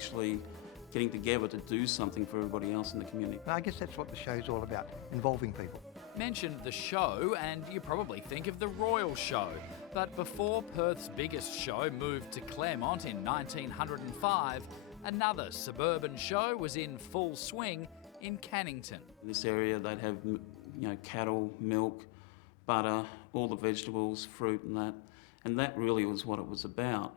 actually getting together to do something for everybody else in the community. And I guess that's what the show's all about, involving people. Mentioned the show and you probably think of the Royal Show. But before Perth's biggest show moved to Claremont in 1905, another suburban show was in full swing in Cannington. In this area they'd have cattle, milk, butter, all the vegetables, fruit and that really was what it was about.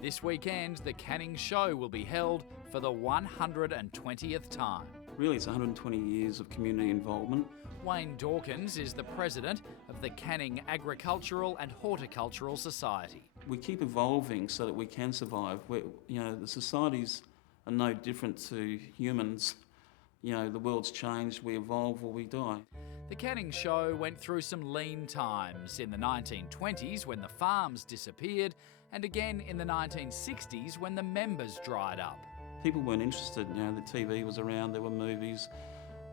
This weekend, the Canning Show will be held for the 120th time. Really, it's 120 years of community involvement. Wayne Dawkins is the president of the Canning Agricultural and Horticultural Society. We keep evolving so that we can survive. The societies are no different to humans. The world's changed, we evolve or we die. The Canning Show went through some lean times in the 1920s when the farms disappeared, and again in the 1960s when the members dried up. People weren't interested, the TV was around, there were movies.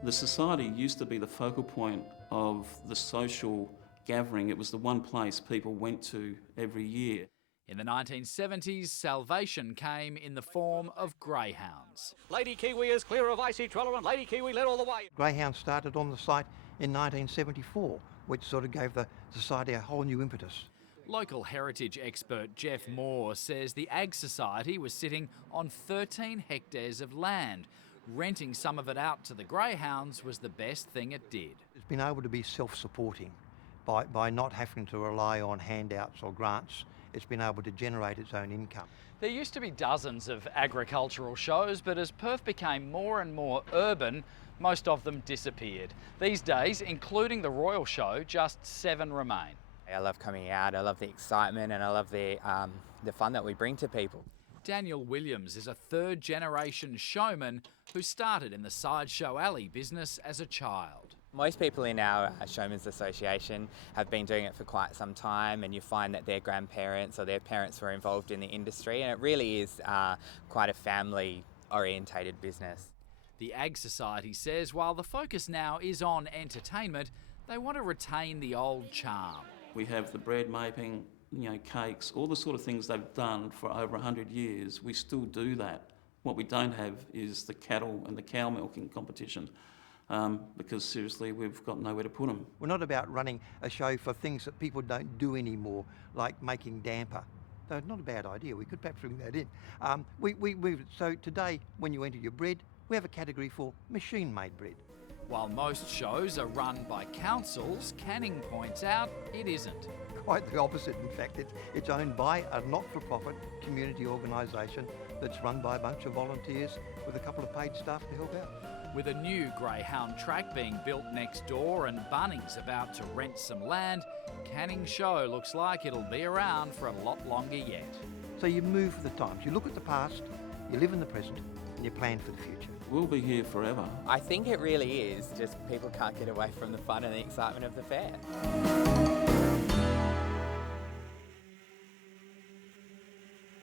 The society used to be the focal point of the social gathering. It was the one place people went to every year. In the 1970s, salvation came in the form of greyhounds. Lady Kiwi is clear of icy Trello and Lady Kiwi led all the way. Greyhounds started on the site in 1974, which sort of gave the society a whole new impetus. Local heritage expert Jeff Moore says the Ag Society was sitting on 13 hectares of land. Renting some of it out to the greyhounds was the best thing it did. It's been able to be self-supporting by not having to rely on handouts or grants. It's been able to generate its own income. There used to be dozens of agricultural shows, but as Perth became more and more urban, most of them disappeared. These days, including the Royal Show, just 7 remain. I love coming out, I love the excitement and I love the fun that we bring to people. Daniel Williams is a third-generation showman who started in the sideshow alley business as a child. Most people in our Showmen's Association have been doing it for quite some time, and you find that their grandparents or their parents were involved in the industry, and it really is quite a family-orientated business. The Ag Society says while the focus now is on entertainment, they want to retain the old charm. We have the bread making, cakes, all the sort of things they've done for over 100 years. We still do that. What we don't have is the cattle and the cow milking competition. Because seriously, we've got nowhere to put them. We're not about running a show for things that people don't do anymore, like making damper. So it's not a bad idea. We could perhaps bring that in. So today, when you enter your bread, we have a category for machine-made bread. While most shows are run by councils, Canning points out it isn't. Quite the opposite, in fact. It's owned by a not-for-profit community organisation that's run by a bunch of volunteers with a couple of paid staff to help out. With a new greyhound track being built next door and Bunnings about to rent some land, Canning Show looks like it'll be around for a lot longer yet. So you move with the times. You look at the past, you live in the present, and you plan for the future. We'll be here forever. I think it really is, just people can't get away from the fun and the excitement of the fair.